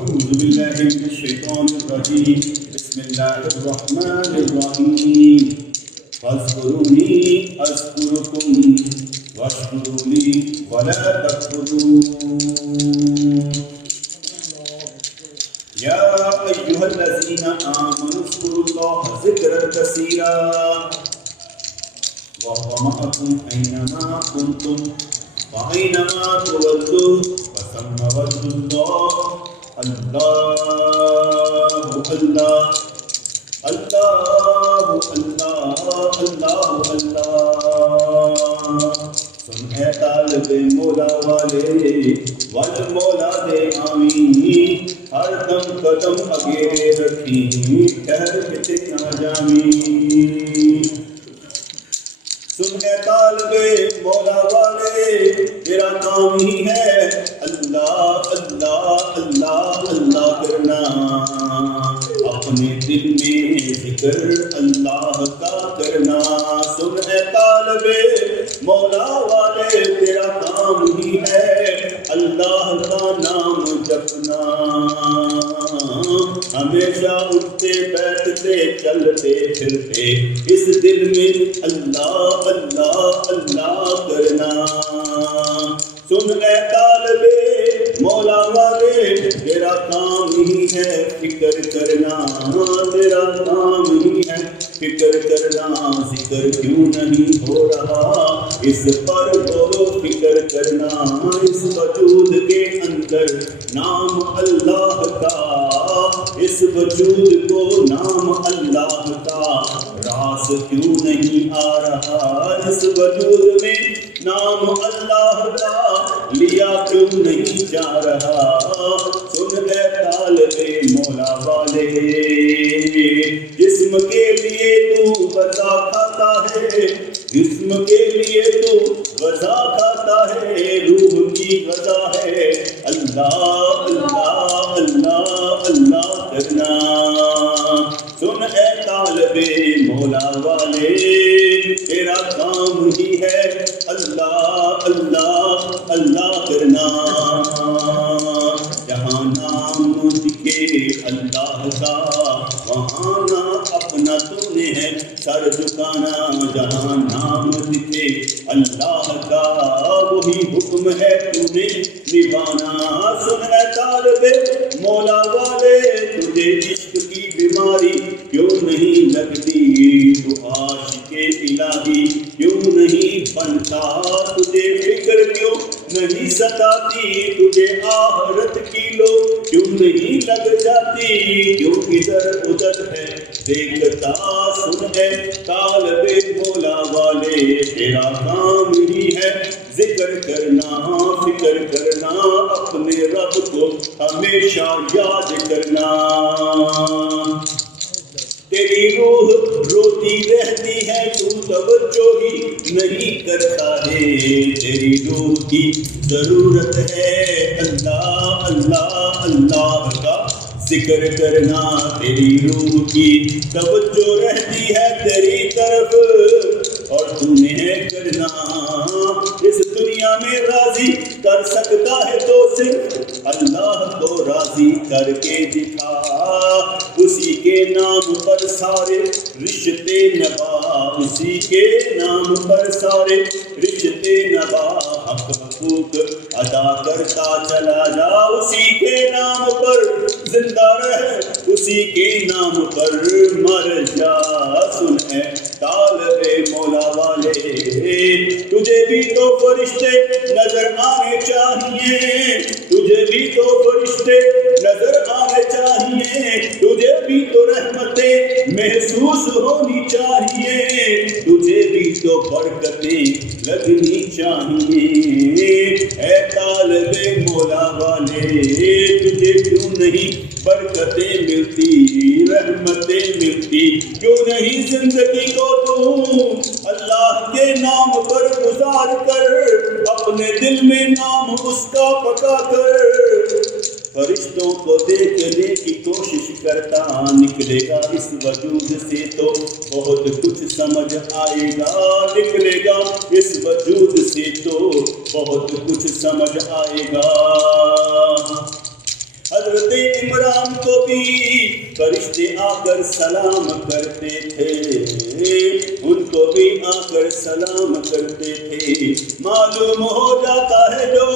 أعوذ بالله من الشيطان الرجيم بسم الله الرحمن الرحيم فاذكروني أذكركم واشكروا لي ولا تكفرون يا أيها الذين آمنوا اذكروا الله ذكرا كثيرا وهو معكم أينما كنتم وأينما تولوا فثم وجه الله اللہ اللہ اللہ اللہ اللہ اللہ سن اے طالب مولا والے والمولا دے آمین ہر دم قدم اگے رکھی ٹھہر کے نہ جامین سن اے طالب مولا والے تیرا نام ہی ہے اللہ اللہ اللہ اللہ کرنا اپنے دل میں ذکر اللہ کا کرنا سن اے طالب مولا والے تیرا کام ہی ہے اللہ کا نام جپنا ہمیشہ اٹھتے بیٹھتے چلتے پھرتے اس دل میں اللہ اللہ اللہ کرنا سن اے طالب مولا والے تیرا کام ہی ہے فکر کرنا تیرا کام ہی ہے فکر کرنا ذکر کیوں نہیں ہو رہا اس پر غور و فکر کرنا اس وجود کے اندر نام اللہ کا اس وجود کو نام اللہ کا راس کیوں نہیں آ رہا اس وجود میں نام اللہ کا لیا کیوں نہیں جا رہا سن اے طالب مولا والے جسم کے لیے تو غذا کھاتا ہے جسم کے لیے تو غذا کھاتا ہے روح کی غذا ہے اللہ اللہ اللہ اللہ کرنا سن اے طالب مولا والے تیرا کام ہی ہے اللہ اللہ اللہ کرنا جہاں نام دکھے اللہ کا وہاں نہ اپنا تو نے ہے سر جھکانا جہاں نام دکھے اللہ کا وہی حکم ہے تو نے نبھانا سن اے طالب مولا والے تجھے عشق کی بیماری کیوں نہیں لگتی تو عاشق الہی کیوں نہیں بنتا تجھے فکر کیوں نہیں ستاتی تجھے آخرت کی لو کیوں نہیں لگ جاتی کیوں ادھر ادھر ہے دیکھتا سن اے طالب مولا والے تیرا کام ہی ہے ذکر کرنا فکر کرنا اپنے رب کو ہمیشہ یاد کرنا تیری روح روتی رہتی ہے تو توجہ ہی نہیں کرتا ہے تیری روح کی ضرورت ہے اللہ اللہ اللہ کا ذکر کرنا تیری روح کی توجہ رہتی ہے تیری طرف اور تمہیں کرنا اس دنیا میں راضی کر سکتا ہے تو صرف اللہ کو راضی کر کے دکھا اسی کے نام پر سارے رشتے نبا اسی کے نام پر سارے رشتے نبا حق حقوق ادا کرتا چلا جا اسی کے نام پر زندہ رہ اسی کے نام پر مر جا سن اے طالب مولا والے تجھے بھی تو فرشتے نظر آنے چاہیے تجھے بھی تو فرشتے نظر آنے چاہیے تجھے بھی تو رحمتیں محسوس ہونی چاہیے تجھے بھی تو برکتیں لگنی چاہیے اے طالب مولا والے تجھے کیوں نہیں برکتیں ملتی رحمتیں ملتی کیوں نہیں زندگی کو تو اللہ کے نام پر گزار کر اپنے دل میں نام اس کا پکا کر فرشتوں کو دیکھنے کی کوشش کرتا نکلے گا اس وجود سے تو بہت کچھ سمجھ آئے گا نکلے گا اس وجود سے تو بہت کچھ سمجھ آئے گا حضرت عمران کو بھی فرشتے آ کر سلام کرتے تھے، ان کو بھی آ کر سلام کرتے تھے۔ معلوم ہو جاتا ہے جو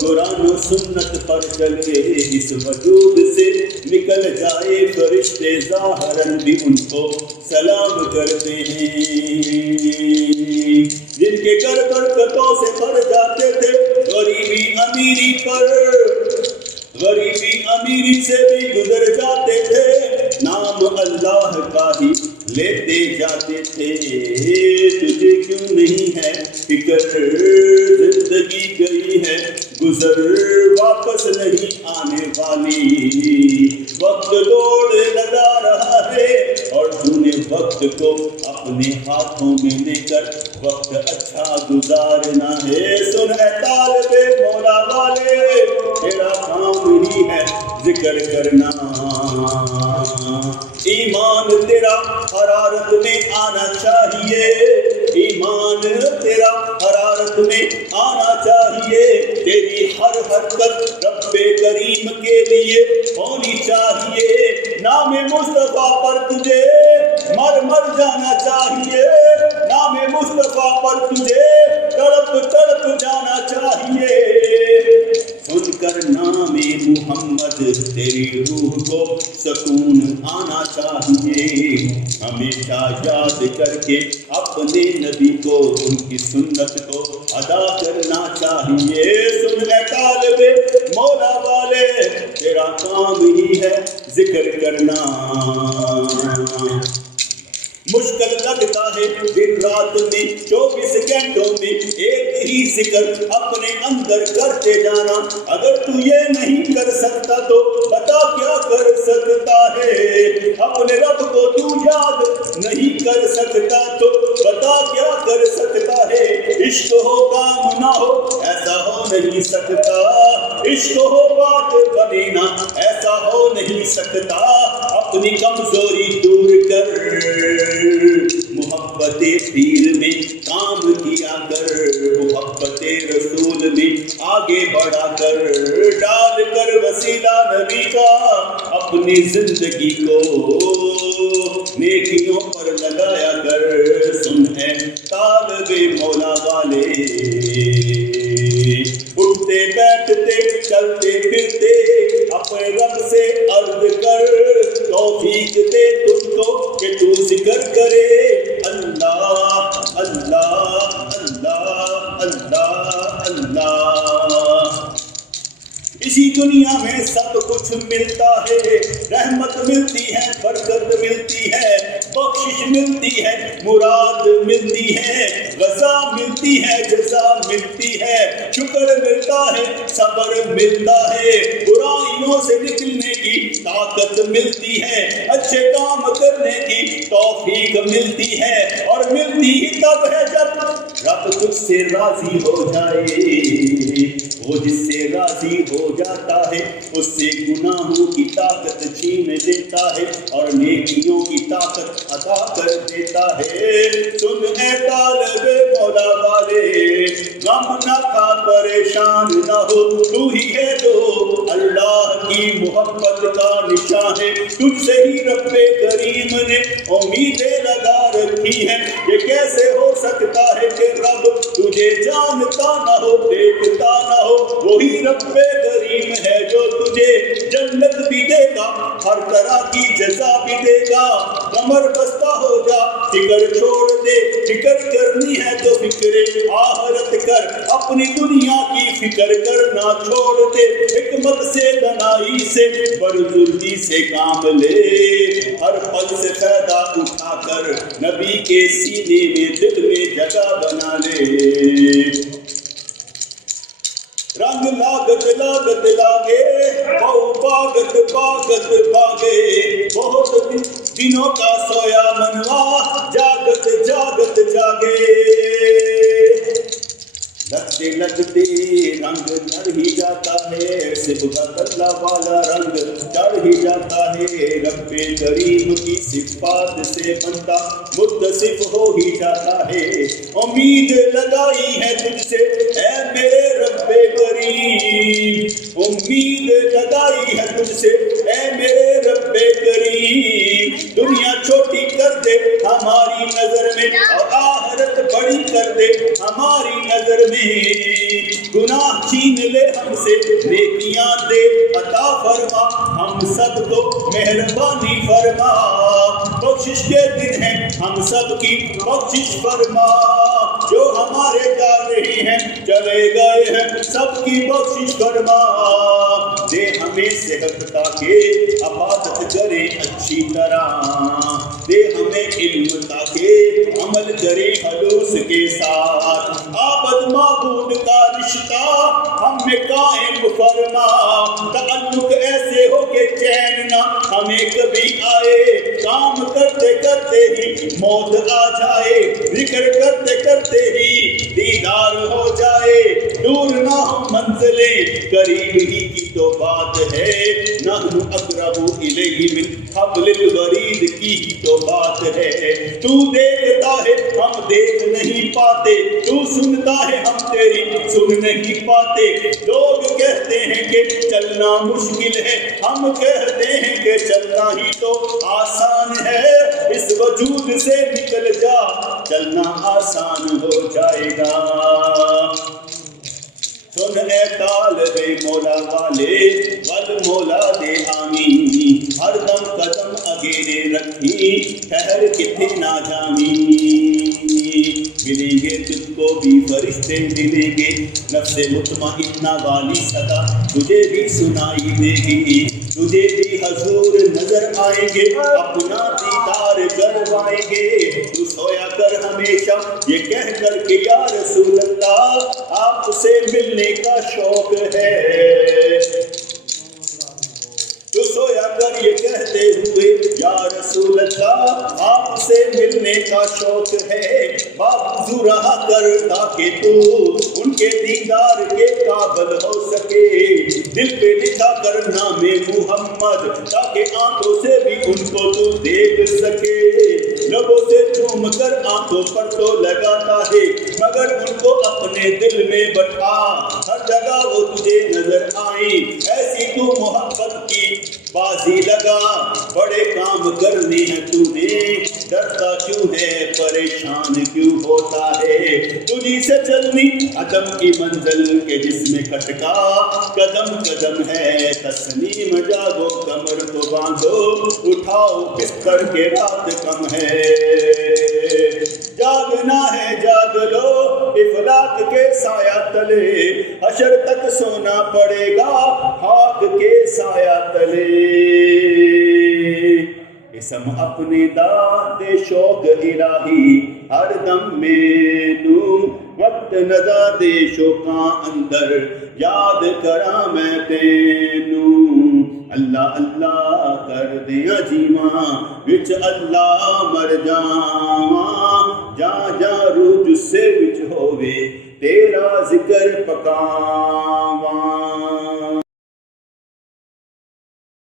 قرآن و سنت پر چلے اس وجود سے نکل جائے، فرشتے ظاہراً بھی ان کو سلام کرتے ہیں۔ جن کے گھر برکتوں سے بھر جاتے تھے، غریبی امیری سے بھی گزر جاتے تھے، نام اللہ کا ہی لیتے جاتے تھے۔ تجھے کیوں نہیں ہے فکر، زندگی گئی ہے گزر، واپس نہیں آنے والی، وقت دوڑ لگا رہا ہے اور تو نے وقت کو اپنے ہاتھوں میں لے کر وقت اچھا گزارنا ہے۔ سن اے طالب مولا والے، تیرا کام ہی ہے ذکر کرنا، ایمان تیرا حرارت میں آنا چاہیے، ایمان تیرا حرارت میں آنا چاہیے، تیری ہر حرکت رب کریم کے لیے ہونی چاہیے۔ نام مصطفیٰ پر تجھے مر جانا چاہیے، نام مصطفیٰ پر تجھے تڑپ جانا چاہیے۔ سن کر نام محمد تیری روح کو سکون آنا چاہیے، ہمیشہ یاد کر کے اپنے نبی کو ان کی سنت کو ادا کرنا چاہیے۔ سن اے طالب مولا والے، تیرا کام ہی ہے ذکر کرنا۔ مشکل لگتا ہے دن رات میں 24 گھنٹوں میں ایک ہی ذکر اپنے اندر کرتے جانا، اگر تو یہ نہیں کر سکتا تو بتا کیا کر سکتا ہے؟ اپنے رب کو تو یاد نہیں کر سکتا تو بتا کیا کر سکتا ہے؟ عشق ہو کام نہ ہو ایسا ہو نہیں سکتا، عشق ہو بات بنے نہ ایسا ہو نہیں سکتا، اپنی کمزوری دور کر محبت پیر میں کام کیا کر، محبت رسول میں آگے بڑھا کر، ڈال کر وسیلہ نبی کا اپنی زندگی کو نیکیوں پر لگایا کر۔ سن اے طالب مولا والے، اٹھتے بیٹھتے چلتے پھرتے اپنے رب سے عرض کر، توفیق دے تم کو کہ تو ذکر کرے اللہ اللہ اللہ اللہ اللہ۔ اسی دنیا میں سب کچھ ملتا ہے، رحمت ملتی ہے، برکت ملتی ہے، بخشش ملتی ہے، مراد ملتی ہے، غذا ملتی ہے، جزا ملتی ہے، شکر ملتا ہے، صبر ملتا ہے، برائیوں سے نکلنے کی طاقت ملتی ہے، اچھے کام کرنے کی توفیق ملتی ہے، اور ملتی ہی تب ہے جب رب تجھ سے راضی ہو جائے۔ وہ جس سے راضی ہو جاتا ہے اس سے گناہوں کی طاقت چھین دیتا ہے اور نیکیوں کی طاقت عطا کر دیتا ہے۔ سن اے طالب مولا والے، غم نہ کھا پریشان نہ ہو، تو ہی ہے جو اللہ کی محبت کا نشان ہے، تجھ سے ہی رب کریم نے امیدیں لگا رکھی ہیں۔ یہ کیسے ہو سکتا ہے کہ رب تجھے جانتا نہ ہو، دیکھتا نہ ہو؟ وہی رب کریم ہے جو تجھے جنت بھی دے گا، ہر طرح کی جزا بھی دے گا۔ کمر بستہ ہو جا، فکر چھوڑ دے، فکر کرنی ہے تو فکر آخرت کر، اپنی دنیا کی فکر کرنا چھوڑ دے، حکمت سے دنائی سے بزرگی سے کام لے، ہر پل سے فائدہ اٹھا کر نبی کے سینے میں دل میں جگہ بنا لے۔ رنگ لاگت لاگت لاگے، بہو باغت باغت باغے، بہت دنوں کا سویا منوا، جاگت جاگت جاگے۔ لگتے لگتے رنگ نر ہی جاتا ہے، صبغت اللہ غصہ والا رنگ چڑھ ہی جاتا ہے، رب کریم کی صفات سے بندہ متصف ہو ہی جاتا ہے۔ امید لگائی ہے تجھ سے اے میرے رب کریم، امید لگائی ہے تجھ سے اے میرے رب کریم، دنیا چھوٹی کر دے ہماری نظر میں اور آخرت بڑی کر دے ہماری نظر میں، گناہ چھین لے ہم سے نیکیاں دے عطا فرما، ہم سب کو مہربانی فرما، بخشش کے دن ہیں ہم سب کی بخشش فرما، جو ہمارے جا رہے ہیں چلے گئے ہیں سب کی بخشش فرما، دے ہمیں صحت تاکہ عبادت کریں اچھی طرح، دے ہمیں علم تاکہ عمل کریں خلوص کے ساتھ، عابد معبود کا رشتہ ہم میں قائم فرما، تعلق ایسے ہو کہ چین نہ ہمیں کبھی آئے، کام کرتے کرتے ہی موت آ جائے، ذکر کرتے کرتے ہی دیدار ہو جائے، دور نہ ہو منزلیں قریب ہی کی تو بات ہے، نحن اقرب الیہ من حبل الورید کی ہی تو بات ہے، تو دیکھتا ہے ہم دیکھ نہیں پاتے، تو سنتا ہے ہم تیری سن نہیں پاتے، لوگ کہتے ہیں کہ چلنا مشکل ہے، ہم کہتے ہیں کہ چلنا ہی تو آسان ہے، اس وجود سے نکل جا چلنا آسان ہو جائے گا، سن اے طالب مولا والے ول مولا دے آمین، ہر دم قدم اگیرے رکھی ٹھہر کتنے نہ جامی، ملیں گے تجھ کو بھی فرشتے ملیں گے، نفس مطمئنہ والی صدا تجھے بھی سنائی دے گی، تجھے بھی حضور نظر آئیں گے، اپنا دیدار کروائیں گے، تو سویا کر ہمیشہ یہ کہہ کر کہ یا رسول اللہ آپ سے ملنے کا شوق ہے، تو سویا کر یہ کہتے ہوئے یا رسول اللہ آپ سے ملنے کا شوق ہے، بابزو رہا کر تاکہ تو ان کے دیدار کے قابل ہو سکے، دل پہ لکھا کر نام محمد تاکہ آنکھوں سے بھی ان کو تو دیکھ سکے، لبوں سے چوم کر آنکھوں پر تو لگاتا ہے مگر ان کو اپنے دل میں بٹھا، ہر جگہ وہ تجھے نظر آئی، ایسی تو محبت کی بازی لگا، بڑے کام کرنے ہیں تو نے، ڈرتا کیوں ہے پریشان کیوں ہوتا ہے، تجھی سے چلنی عدم کی منزل کے جس میں کھٹکا قدم قدم ہے تسلیم، جاگو کمر کو باندھو اٹھاؤ بستر کے رات کم ہے، جاگنا ہے جاگ لو افلاک کے سایہ تلے، حشر تک سونا پڑے گا خاک کے سایہ تلے، اسم اپنے داد شوق الہی ہر دم میں نو، وقت نظا دے شوقاں اندر یاد کراں میں تینو، اللہ اللہ کر دیاں جیواں وچ اللہ مر جاواں، جا جا روح جس سے وچ ہووے تیرا ذکر پکاواں،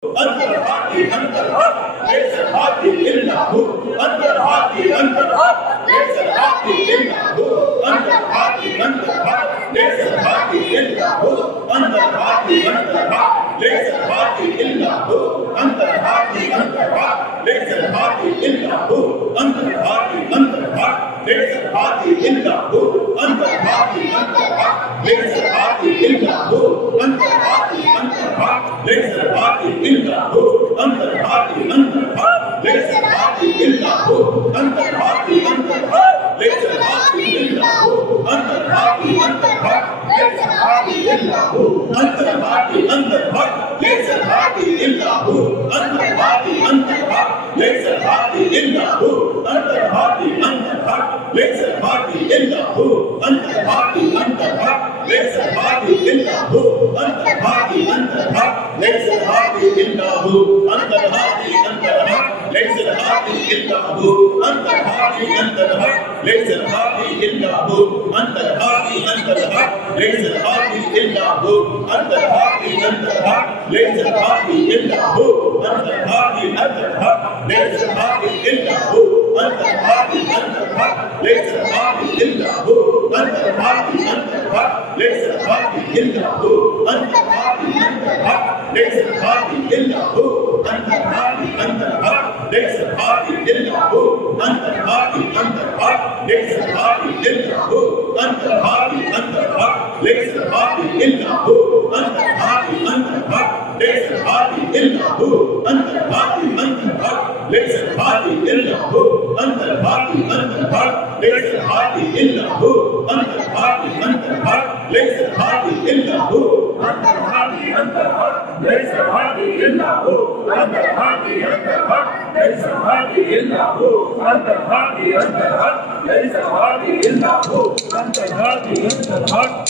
اندر ہاتھی اندر ہاتھ لیس ہاتھی الا ہو، اندر ہاتھی اندر ہاتھ لیس ہاتھی الا ہو، اندر ہاتھی اندر ہاتھ لیس ہاتھی الا ہو، اندر ہاتھی اندر ہاتھ لیس ہاتھی الا ہو، اندر ہاتھی اندر ہاتھ لیس ہاتھی الا ہو، اندر ہاتھی اندر ہاتھ لیس ہاتھی الا ہو، اندر ہاتھی اندر ہاتھ لیس ہاتھی الا ہو، اندر ہاتھی اندر ہاتھ لیس ہاتھی الا ہو، اندر ہاتھی اندر ہاتھ لیس ہاتھی الا ہو، اندر ہاتھی اندر ہاتھ لیس ہاتھی الا ہو، اندر ہاتھی اندر ہاتھ لیس ہاتھی الا ہو، اندر ہاتھی اندر ہاتھ لیس ہاتھی الا ہو، اندر ہاتھی اندر ہاتھ لیس ہاتھی الا ہو، اندر ہاتھی اندر ہاتھ لیس ہاتھی الا ہو، اندر ہاتھی اندر ہاتھ لیس ہاتھی الا ہو، اندر ہاتھی اندر ہاتھ لیس ہاتھی الا ہو، اندر ہاتھی اندر ہاتھ ليس الهادي إلا هو أنت الهادي أنت الهادي ليس الهادي إلا هو أنت الهادي أنت الهادي ليس الهادي إلا هو أنت الهادي أنت الهادي ليس الهادي إلا هو أنت الهادي أنت الهادي ليس الهادي إلا هو أنت الهادي أنت الهادي ليس الهادي إلا هو أنت الهادي أنت الهادي ليس الهادي إلا هو أنت الهادي أنت الهادي ليس الهادي إلا هو أنت الهادي أنت الهادي ليس الهادي إلا هو أنت الهادي أنت الهادي ليس الهادي إلا هو أنت الهادي أنت الهادي ليس الهادي إلا هو أنت الهادي أنت الهادي ليس الهادي إلا هو أنت الهادي أنت الهادي ليس الهادي إلا هو أنت الهادي أنت الهادي ليس الهادي إلا هو أنت الهادي أنت الهادي ليس الهادي إلا هو أنت الهادي أنت الهادي ليس الهادي إلا هو أنت الهادي أنت الهادي ليس الهادي إلا هو أنت الهادي أنت الهادي ليس الهادي إلا هو أنت الهادي أنت الهادي.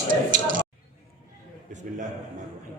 بسم اللہ الرحمن الرحیم.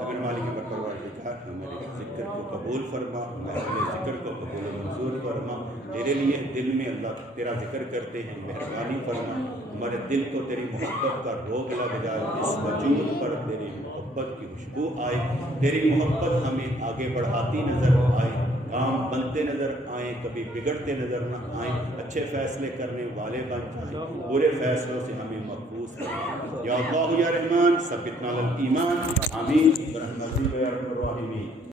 اگر مالک پروردگار ہمارے ذکر کو قبول فرما، ہمارے ذکر کو قبول و منظور فرما. تیرے لیے دل میں اللہ تیرا ذکر کرتے ہیں، مہربانی فرما. ہمارے دل کو تیری محبت کا روگ لگ جائے، اس وجود پر تیری محبت کی خوشبو آئے، تیری محبت ہمیں آگے بڑھاتی نظر آئے، کام بنتے نظر آئیں، کبھی بگڑتے نظر نہ آئیں، اچھے فیصلے کرنے والے بن جائیں، برے فیصلوں سے ہمیں محفوظ کریں. یا اللہ یا رحمان ثبتنا علی الایمان. آمین برحمتک یا ارحم الراحمین.